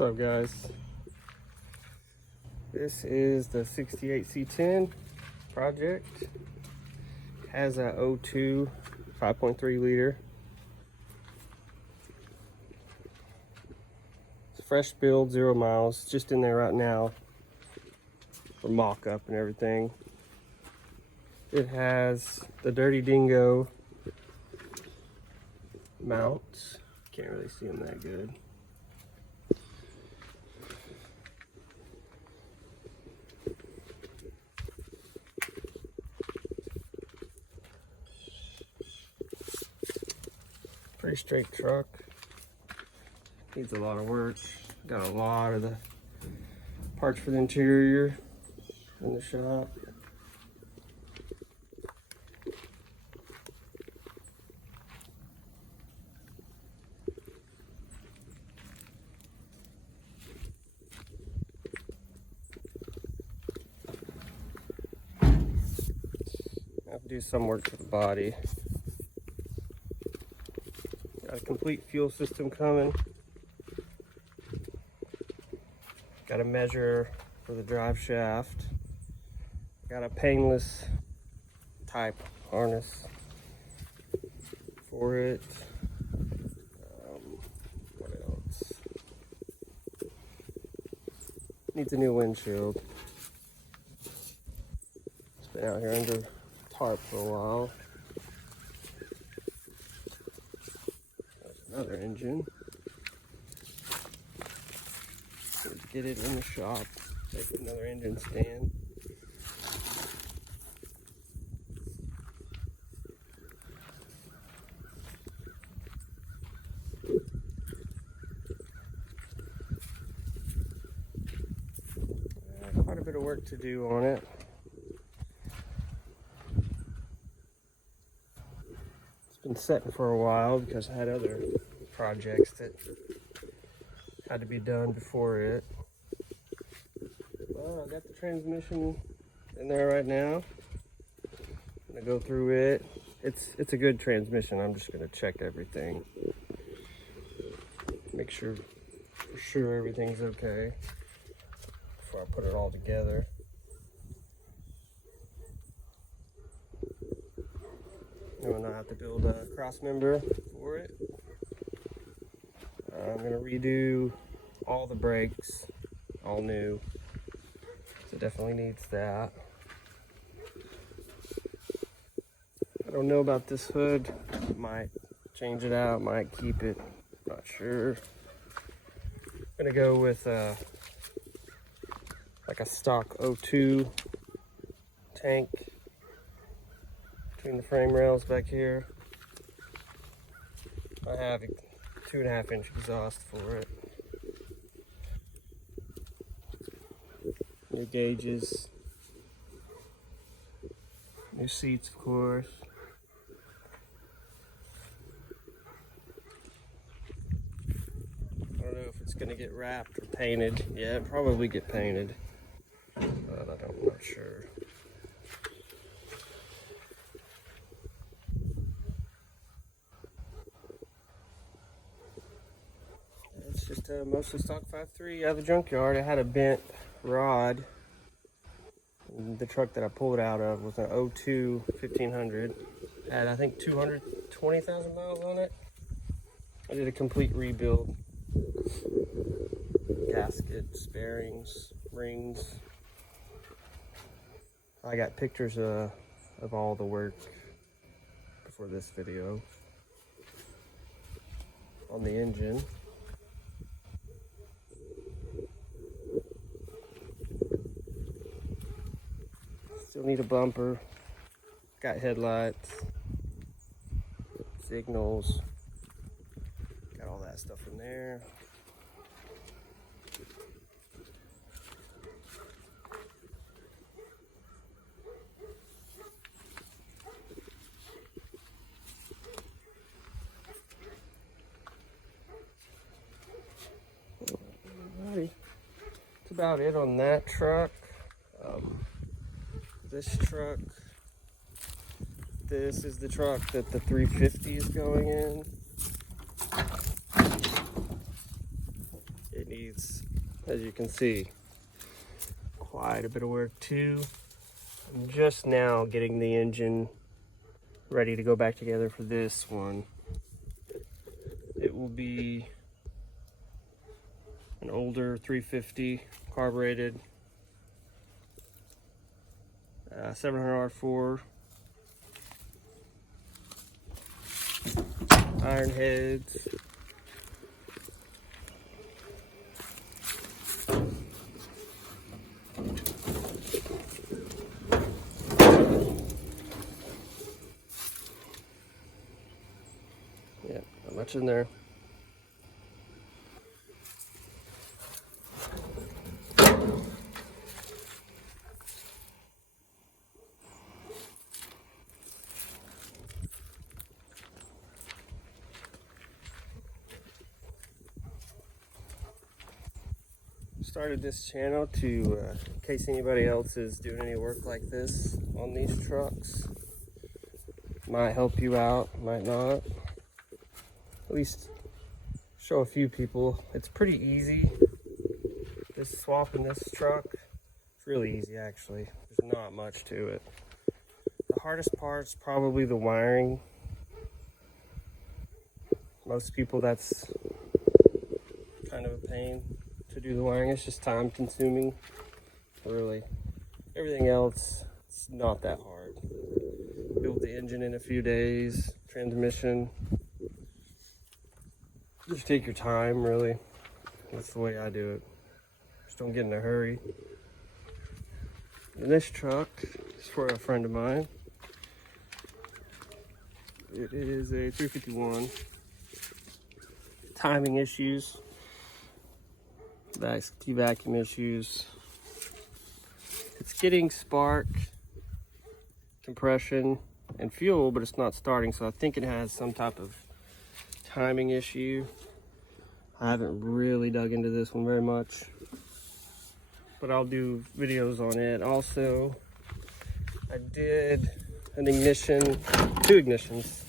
What's up, guys? This is the 68 C10 project. Has a 02 5.3 liter. It's a fresh build, 0 miles. Just in there right now for mock-up and everything. It has the Dirty Dingo mounts. Can't really see them that good. Pretty straight truck. Needs a lot of work. Got a lot of the parts for the interior in the shop. I have to do some work to the body. Got a complete fuel system coming. Got a measure for the drive shaft. Got a painless type harness for it. What else? Needs a new windshield. It's been out here under tarp for a while. Another engine. Let's get it in the shop. Make another engine stand. Quite a bit of work to do on it. Been setting for a while because I had other projects that had to be done before it. Well, I got the transmission in there right now. I'm gonna go through it. It's a good transmission. I'm just gonna check everything. Make sure for sure everything's okay before I put it all together. And I have to build a cross member for it. I'm gonna redo all the brakes, all new. So it definitely needs that. I don't know about this hood. Might change it out, might keep it, not sure. I'm gonna go with like a stock 02 tank between the frame rails back here. I have a 2.5 inch exhaust for it. New gauges. New seats, of course. I don't know if it's gonna get wrapped or painted. Yeah, it'll probably get painted, but I'm not sure. It's just a mostly stock 5.3 out of the junkyard. I had a bent rod. The truck that I pulled out of was an 02 1500. Had, I think, 220,000 miles on it. I did a complete rebuild. Gaskets, bearings, rings. I got pictures of all the work before this video on the engine. Still need a bumper. Got headlights, signals. Got all that stuff in there. Alrighty. That's about it on that truck. This truck, this is the truck that the 350 is going in. It needs as you can see. Quite a bit of work too. I'm just now getting the engine ready to go back together for this one. It will be an older 350 carbureted 700R4 iron heads. Yeah, not much in there. Started this channel to, in case anybody else is doing any work like this on these trucks. Might help you out, might not. At least show a few people. It's pretty easy. Just swapping this truck, it's really easy actually. There's not much to it. The hardest part's probably the wiring. Most people, that's kind of a pain to do the wiring. It's just time consuming, really. Everything else, it's not that hard. Build the engine in a few days, transmission. Just take your time, really. That's the way I do it. Just don't get in a hurry. And this truck is for a friend of mine. It is a 351. Timing issues. Key vacuum issues. It's getting spark, compression, and fuel, but it's not starting, so I think it has some type of timing issue. I haven't really dug into this one very much, but I'll do videos on it. Also, I did an ignition, 2 ignitions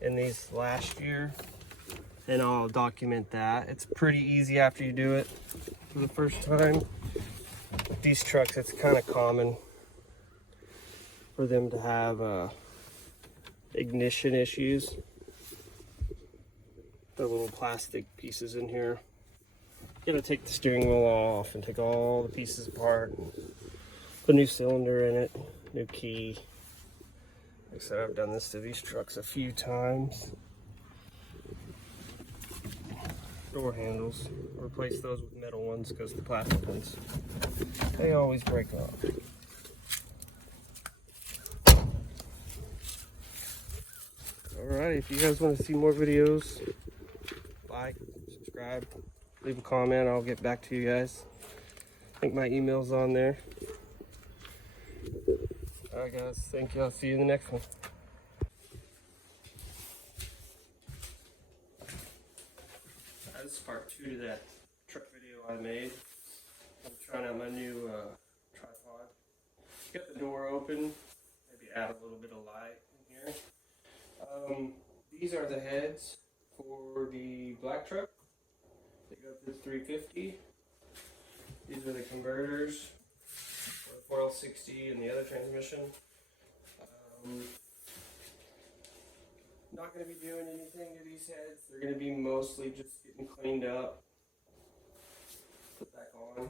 in these last year, and I'll document that. It's pretty easy after you do it for the first time. With these trucks, it's kind of common for them to have ignition issues. The little plastic pieces in here. You gotta take the steering wheel off and take all the pieces apart. Put a new cylinder in it, new key. Like I said, I've done this to these trucks a few times. Door handles, replace those with metal ones because the plastic ones, they always break off. Alright, if you guys want to see more videos, like, subscribe, leave a comment, I'll get back to you guys. I think my email's on there. Alright guys, thank you, I'll see you in the next one. This is part 2 to that truck video I made. I'm trying out my new tripod. Get the door open, maybe add a little bit of light in here. These are the heads for the black truck. They go to the 350. These are the converters for the 4L60 and the other transmission. Not going to be doing anything to these heads. They're going to be mostly just getting cleaned up, put back on,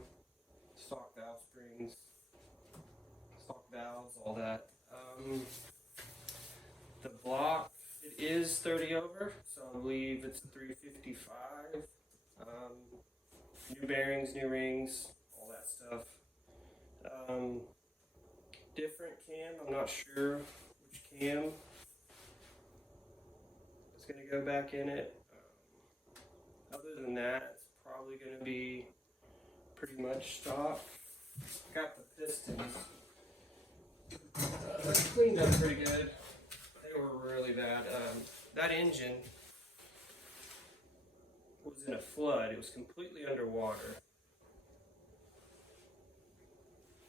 stock valve springs, stock valves, all that. The block, it is 30 over, so I believe it's a 355. New bearings, new rings, all that stuff. Different cam, I'm not sure which cam is going to go back in it. Other than that, it's probably going to be pretty much stock. Got the pistons. They're cleaned up pretty good. They were really bad. That engine was in a flood. It was completely underwater.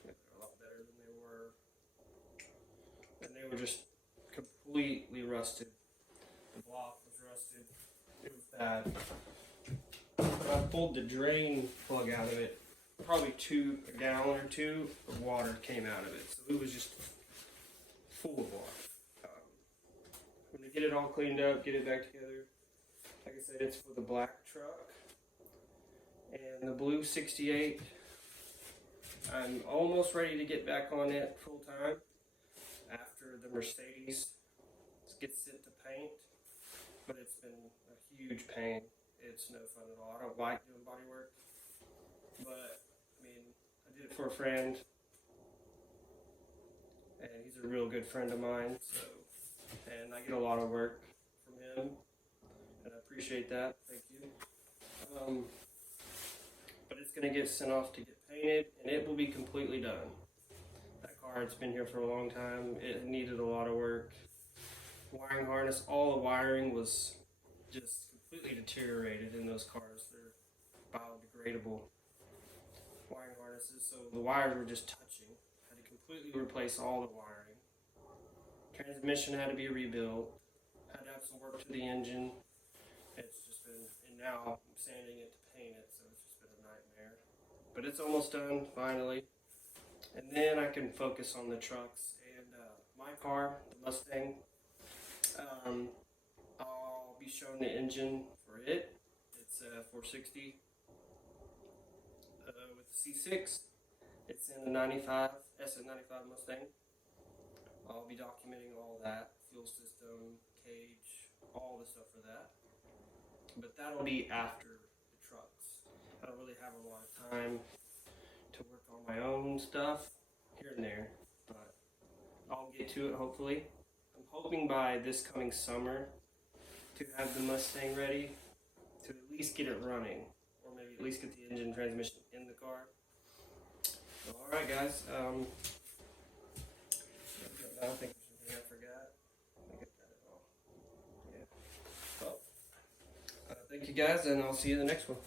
They're a lot better than they were. And they were just completely rusted. The block was rusted. It was bad. I pulled the drain plug out of it, probably a gallon or two of water came out of it. So it was just full of water. I'm going to get it all cleaned up, get it back together. Like I said, it's for the black truck. And the blue 68, I'm almost ready to get back on it full time after the Mercedes gets sent to paint. But it's been a huge pain. It's no fun at all. I don't like doing body work. But, I mean, I did it for a friend. And he's a real good friend of mine. So, and I get a lot of work from him. And I appreciate that. Thank you. But it's going to get sent off to get painted. And it will be completely done. That car has been here for a long time. It needed a lot of work. Wiring harness, all the wiring was just completely deteriorated in those cars. They're biodegradable wiring harnesses, so the wires were just touching. Had to completely replace all the wiring. Transmission had to be rebuilt. Had to have some work to the engine. It's just been, and now I'm sanding it to paint it, so it's just been a nightmare. But it's almost done, finally. And then I can focus on the trucks. And my car, the Mustang, I'll be showing the engine for it. It's a 460 with the C6. It's in the 95 SS95 Mustang. I'll be documenting all that, fuel system, cage, all the stuff for that. But that'll be after the trucks. I don't really have a lot of time to work on my own stuff here and there, but I'll get to it hopefully. I'm hoping by this coming summer to have the Mustang ready to at least get it running, or maybe at least get the engine transmission in the car. So, alright guys, I don't think there's anything I forgot. I think I got it all. Yeah. Well, thank you guys, and I'll see you in the next one.